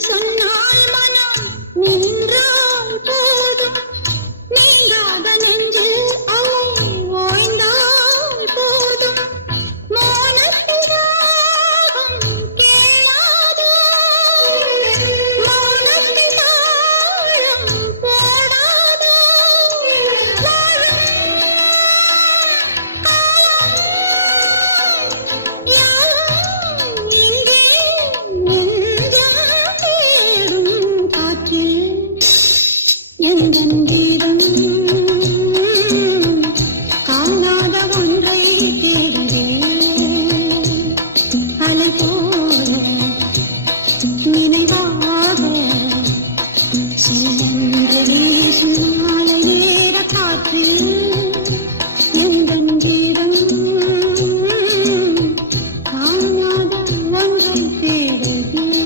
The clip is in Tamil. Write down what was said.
சொன்னால் மனம் நின்றால் போதும் நீங்காத நெஞ்சு அலை ஓய்ந்தால் போதும் மௌனத்திராகம் கேளாதோ மௌனத்தின் தாளம் போடாதோ எந்தீரம் காணாத ஒன்றை தேடுவே அலை போல நினைவ